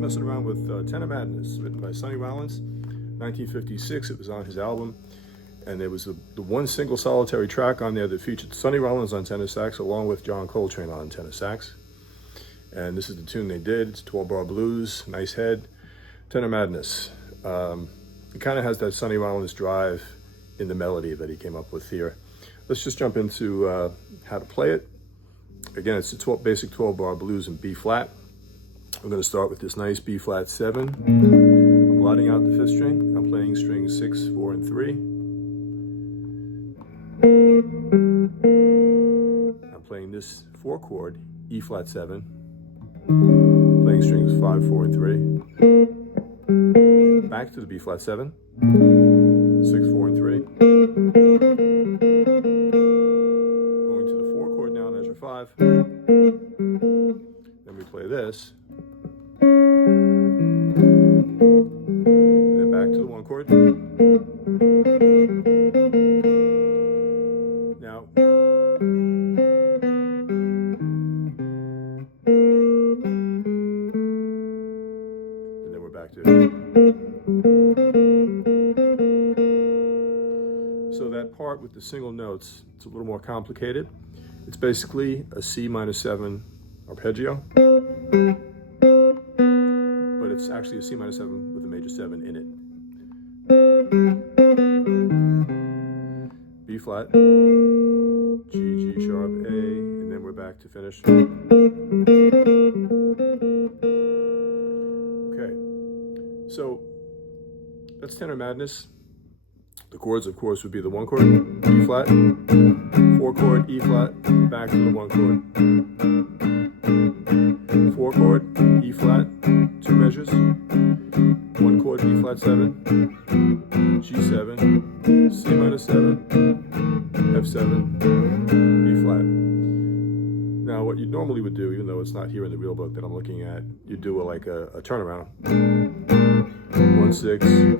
Messing around with Tenor Madness, written by Sonny Rollins, 1956. It was on his album, and there was the one single solitary track on there that featured Sonny Rollins on tenor sax along with John Coltrane on tenor sax. And this is the tune they did. It's 12-bar blues, nice head, Tenor Madness. It kind of has that Sonny Rollins drive in the melody that he came up with here. Let's just jump into how to play it. Again, it's a basic 12-bar blues in B flat. We're going to start with this nice B flat 7. I'm blotting out the 5th string. I'm playing strings 6, 4, and 3. I'm playing this 4 chord, E flat 7. Playing strings 5, 4, and 3. Back to the B flat 7. 6, 4, and 3. Going to the 4 chord now, measure 5. Then we play this. And then back to the 1 chord. Now, and then we're back to. So that part with the single notes, it's a little more complicated. It's basically a C minor 7 arpeggio. It's actually a C minor 7 with a major 7 in it. B flat, G, G sharp, A, and then we're back to finish. Okay, so that's Tenor Madness. The chords, of course, would be the 1 chord, E flat, 4 chord, E flat, back to the 1 chord. 4 chord, E flat, 2 measures, 1 chord, B flat 7, G7, C minor 7, F7, B flat. Now what you normally would do, even though it's not here in the real book that I'm looking at, you do a turnaround. 1, 6, 2,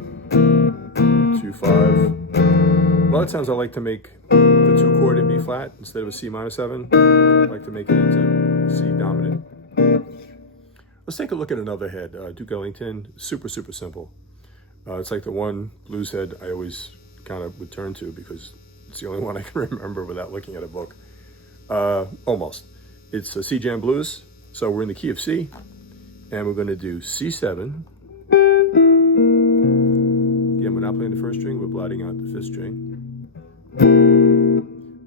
5. A lot of times I like to make the 2 chord in B flat instead of a C minor 7. I like to make it into C dominant. Let's take a look at another head, Duke Ellington. Super, super simple. It's like the one blues head I always kind of would turn to because it's the only one I can remember without looking at a book. Almost. It's a C jam blues. So we're in the key of C, and we're going to do C7. Again, we're not playing the 1st string, we're blotting out the 5th string.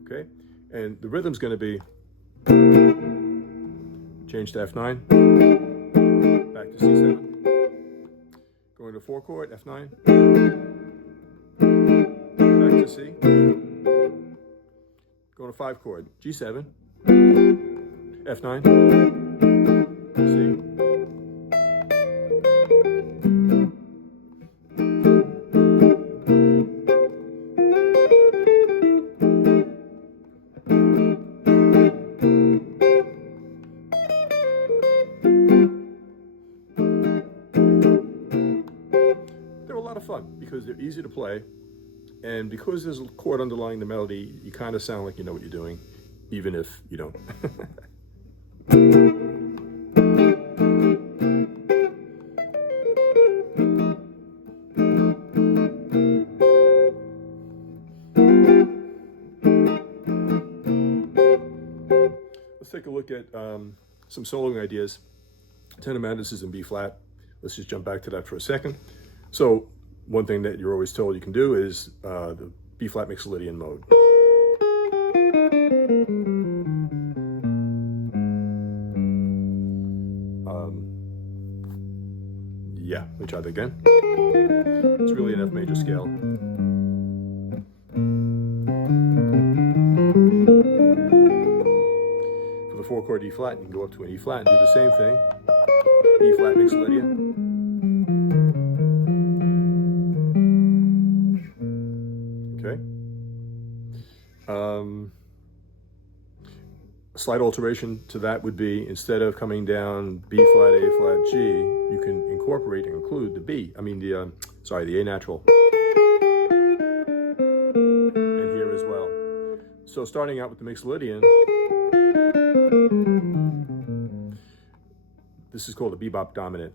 Okay, and the rhythm's going to be change to F9, back to C7, going to 4 chord, F9, back to C, going to 5 chord, G7, F9, C. Fun because they're easy to play, and because there's a chord underlying the melody, you kind of sound like you know what you're doing, even if you don't. Let's take a look at some soloing ideas. Tenor Madness is in B flat. Let's just jump back to that for a second. So one thing that you're always told you can do is the B flat mixolydian mode. Yeah, let me try that again. It's really an F major scale. For the 4-chord E flat, you can go up to an E flat and do the same thing. E flat mixolydian. Okay. A slight alteration to that would be, instead of coming down B flat, A flat, G, you can incorporate and include the the A natural. And here as well. So starting out with the mixolydian, this is called the bebop dominant.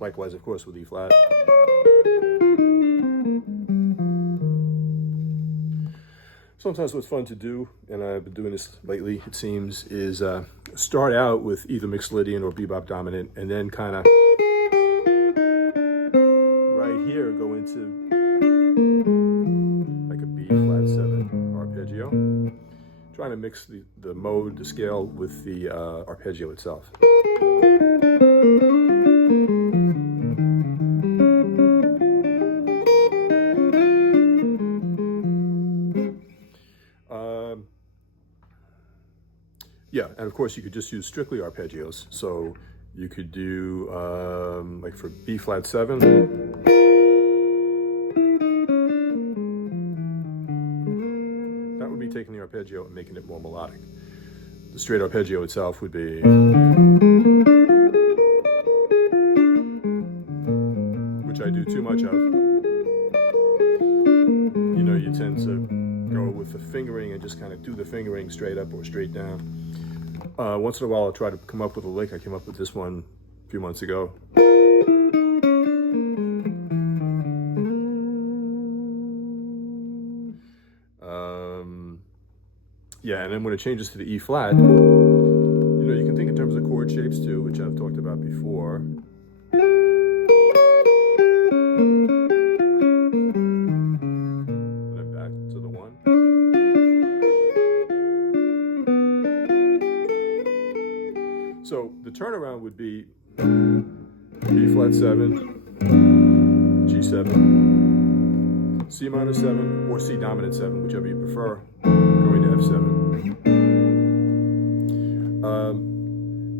Likewise, of course, with E flat. Sometimes what's fun to do, and I've been doing this lately, it seems, is start out with either mixolydian or bebop dominant, and then kind of right here go into like a B flat 7 arpeggio, trying to mix the mode, the scale, with the arpeggio itself. Yeah, and of course you could just use strictly arpeggios. So you could do, like for B flat 7, that would be taking the arpeggio and making it more melodic. The straight arpeggio itself would be, which I do too much of. You know, you tend to go with the fingering and just kind of do the fingering straight up or straight down. Once in a while I'll try to come up with a lick. I came up with this one a few months ago. Yeah, and then when it changes to the E flat, you know, you can think in terms of chord shapes too, which I've talked about before. So the turnaround would be B flat 7, G7, C minor 7, or C dominant 7, whichever you prefer, going to F7.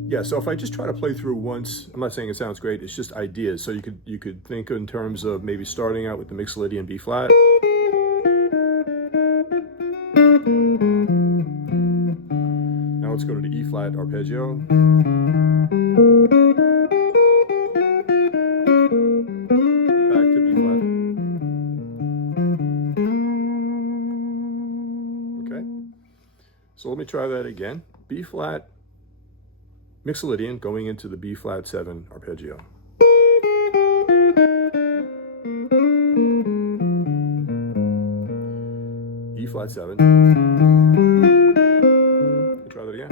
Yeah, so if I just try to play through once, I'm not saying it sounds great, it's just ideas. So you could think in terms of maybe starting out with the mixolydian B flat. Now let's go to the E flat arpeggio. Back to B flat. Okay. So let me try that again. B flat mixolydian going into the B flat 7 arpeggio. E flat 7. Try that again.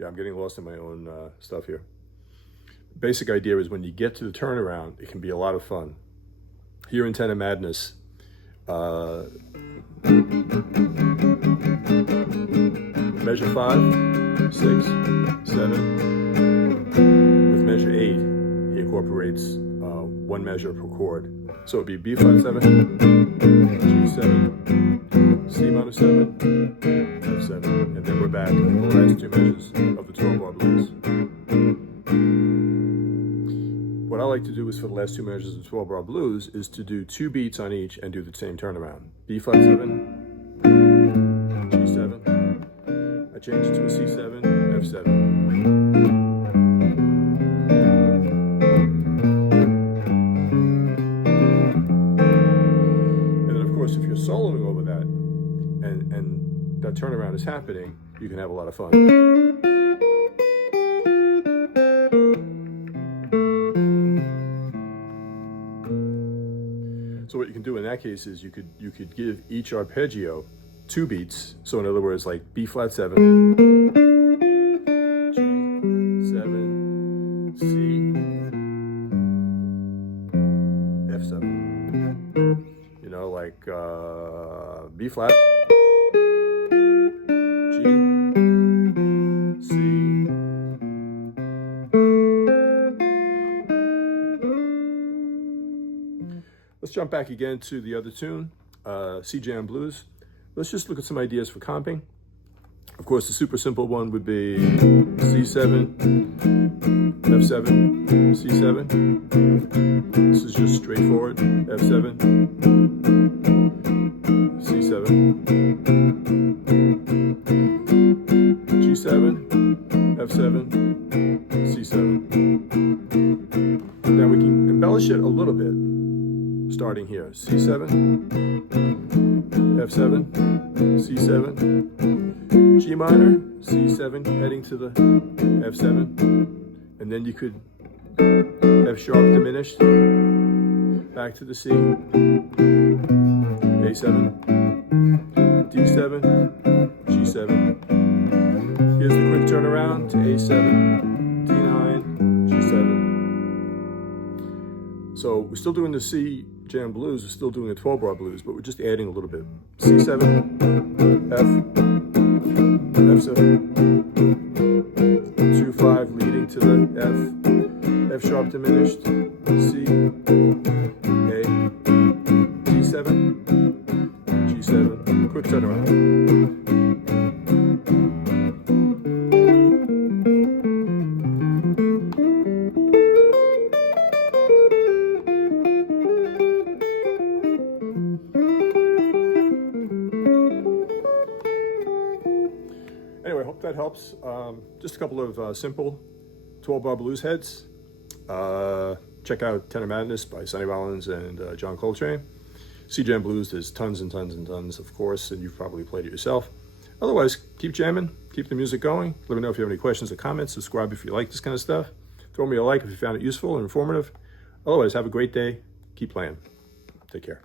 Yeah, I'm getting lost in my own stuff here. Basic idea is when you get to the turnaround, it can be a lot of fun. Here in Tenor Madness, measure 5, 6, 7. With measure 8, he incorporates one measure per chord. So it'd be B flat 7, G7, C minor 7, F7, and then we're back in the last 2 measures of the 12-bar blues. What I like to do is for the last 2 measures of 12-bar blues is to do 2 beats on each and do the same turnaround. B flat 7, G7, I change it to a C7, F7. And then of course if you're soloing over that and that turnaround turnaround is happening, you can have a lot of fun. So what you can do in that case is you could give each arpeggio 2 beats. So in other words, like B flat 7, G7, C, F7. You know, like B flat, G, C, let's jump back again to the other tune, C jam blues. Let's just look at some ideas for comping. Of course, the super simple one would be C7, F7, C7. This is just straightforward, F7, C7, G7, F7, C7. Now we can embellish it a little bit, starting here, C7, F7, C7, G minor, C7, heading to the F7, and then you could F sharp diminished, back to the C, A7, D7, G7. Here's the quick turnaround to A7, D9, G7. So we're still doing the C jam blues, we're still doing the 12-bar blues, but we're just adding a little bit. C7, F, F7, 2-5 leading to the F sharp diminished, C, A, D7, G7, quick turnaround. Anyway, I hope that helps. Just a couple of simple 12-bar blues heads. Check out Tenor Madness by Sonny Rollins and John Coltrane. C jam blues, there's tons and tons and tons, of course, and you've probably played it yourself. Otherwise, keep jamming, keep the music going. Let me know if you have any questions or comments. Subscribe if you like this kind of stuff. Throw me a like if you found it useful and informative. Otherwise, have a great day. Keep playing. Take care.